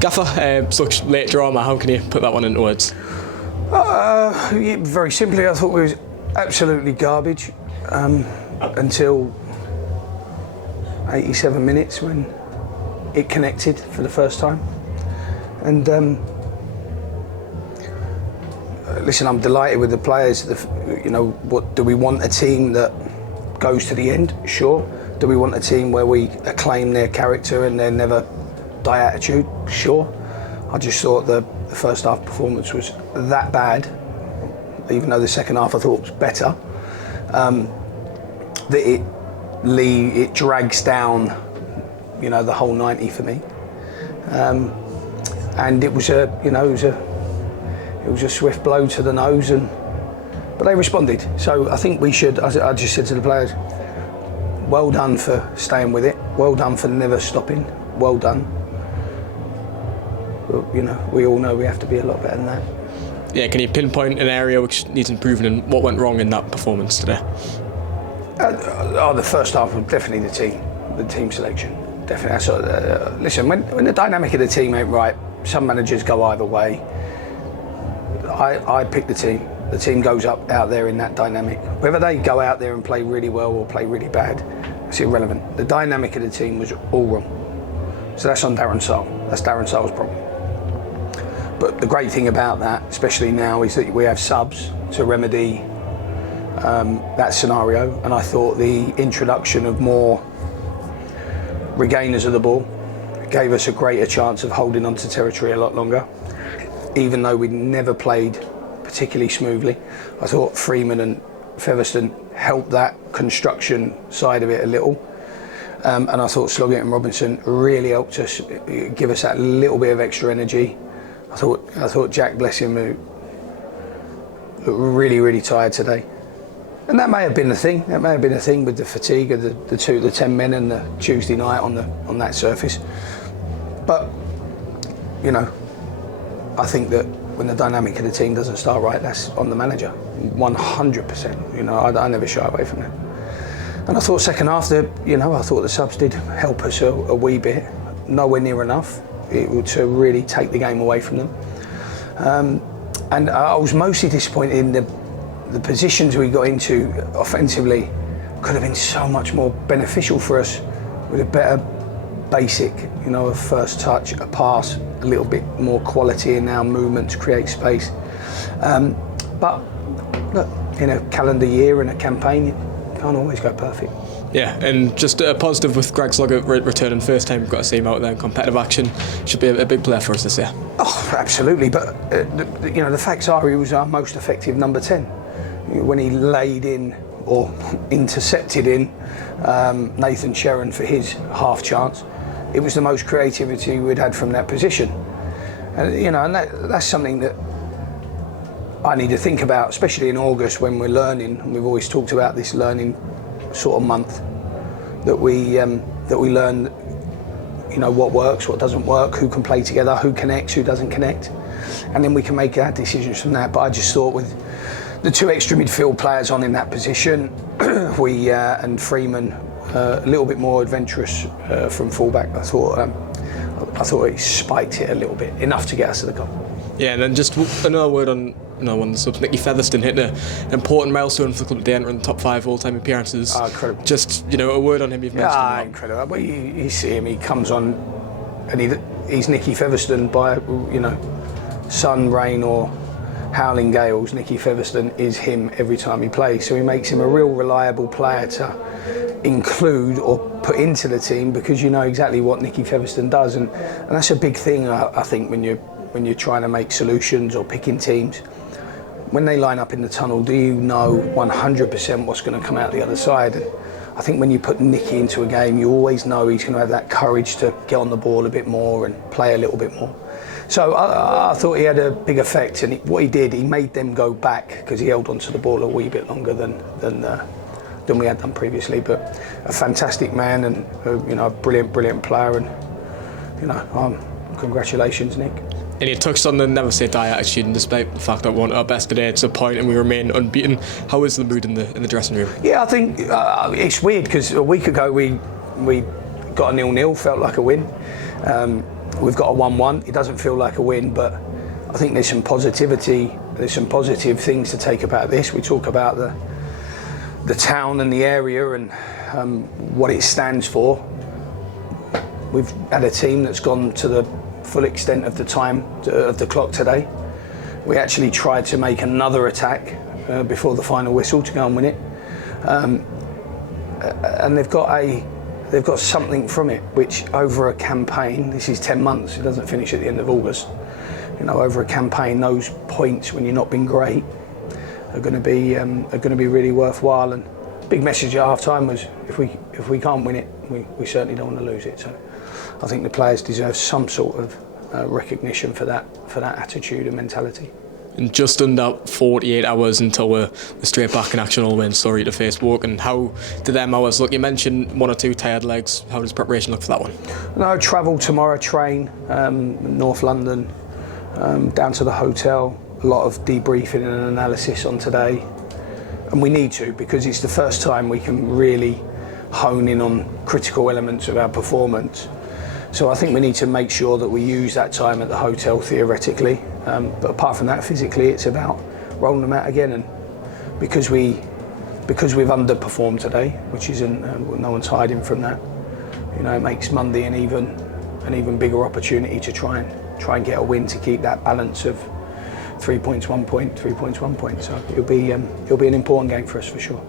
Gaffer, such late drama, how can you put that one into words? Very simply, I thought we was absolutely garbage until 87 minutes when it connected for the first time. And listen, I'm delighted with the players. What do we want? A team that goes to the end? Sure. Do we want a team where we acclaim their character and their never die attitude? Sure. I just thought the first half performance was that bad, even though the second half I thought was better, that it drags down, the whole 90 for me. And it was a swift blow to the nose, but they responded. So I think we should. I just said to the players, well done for staying with it. Well done for never stopping. Well done. But, we all know we have to be a lot better than that. Yeah, can you pinpoint an area which needs improving and what went wrong in that performance today? The first half was definitely the team selection. Definitely. Listen, when the dynamic of the team ain't right, some managers go either way. I pick the team. The team goes out there in that dynamic. Whether they go out there and play really well or play really bad, it's irrelevant. The dynamic of the team was all wrong. So that's on Darren Sarll. That's Darren Sarll's problem. But the great thing about that, especially now, is that we have subs to remedy that scenario. And I thought the introduction of more regainers of the ball gave us a greater chance of holding on to territory a lot longer. Even though we'd never played particularly smoothly, I thought Freeman and Featherstone helped that construction side of it a little. And I thought Sloggett and Robinson really helped us, give us that little bit of extra energy. I thought Jack, bless him, looked really, really tired today. And that may have been the thing. That may have been the thing with the fatigue of the 10 men and the Tuesday night on that surface. But, I think that when the dynamic of the team doesn't start right, that's on the manager, 100%. I never shy away from that. And I thought second half, I thought the subs did help us a wee bit, nowhere near enough to really take the game away from them. And I was mostly disappointed in the positions we got into offensively. Could have been so much more beneficial for us with a better basic, a first touch, a pass, a little bit more quality in our movement to create space. But look, in a calendar year and a campaign, you can't always go perfect. Yeah, and just a positive with Greg Sloggett returning first time. We've got to see him out there in competitive action. Should be a big player for us this year. Oh, absolutely. But the facts are he was our most effective number 10 when he laid in or intercepted in Nathan Sherron for his half chance. It was the most creativity we'd had from that position, and that's something that I need to think about, especially in August when we're learning. And we've always talked about this learning sort of month, that we learn, what works, what doesn't work, who can play together, who connects, who doesn't connect, and then we can make our decisions from that. But I just thought with the two extra midfield players on in that position, and Freeman a little bit more adventurous from fullback. I thought he spiked it a little bit, enough to get us to the goal. Yeah, and then just another word on one of the subs. Nicky Featherstone hitting an important milestone for the club today, entering the top 5 all-time appearances. Incredible. Just a word on him you've mentioned. Incredible. Well, you see him. He comes on, and he's Nicky Featherstone by sun, rain, or howling gales. Nicky Featherstone is him every time he plays. So he makes him a real reliable player to include or put into the team, because you know exactly what Nicky Featherstone does, and that's a big thing. I think when you're trying to make solutions or picking teams, when they line up in the tunnel, do you know 100% what's going to come out the other side? And I think when you put Nicky into a game, you always know he's going to have that courage to get on the ball a bit more and play a little bit more. So I thought he had a big effect, and what he did, he made them go back because he held onto the ball a wee bit longer than we had done previously. But a fantastic man, and a brilliant player, and congratulations, Nick. And you touched on the never say die attitude, and despite the fact that we weren't our best today, it's a point and we remain unbeaten. How is the mood in the dressing room? Yeah, I think it's weird because a week ago we got a 0-0, felt like a win. we've got a 1-1. It doesn't feel like a win, but I think there's some positivity. There's some positive things to take about this. We talk about the town and the area and what it stands for. We've had a team that's gone to the full extent of the time of the clock today. We actually tried to make another attack before the final whistle to go and win it, and they've got something from it, which over a campaign, this is 10 months, it doesn't finish at the end of August. You know, over a campaign, those points when you're not been great are going to be really worthwhile. And big message at half time was if we can't win it, we certainly don't want to lose it. So I think the players deserve some sort of recognition for that attitude and mentality. And just under 48 hours until we're straight back in action all the way in Surrey to face Woking. How do them hours look? You mentioned 1 or 2 tired legs. How does preparation look for that one? No, travel tomorrow, train, North London, down to the hotel. A lot of debriefing and analysis on today. And we need to, because it's the first time we can really hone in on critical elements of our performance. So I think we need to make sure that we use that time at the hotel theoretically. But apart from that, physically, it's about rolling them out again. And because we've underperformed today, which isn't, no one's hiding from that. You know, it makes Monday an even bigger opportunity to try and get a win to keep that balance of 3 points, 1 point, 3 points, 1 point. So it'll be an important game for us for sure.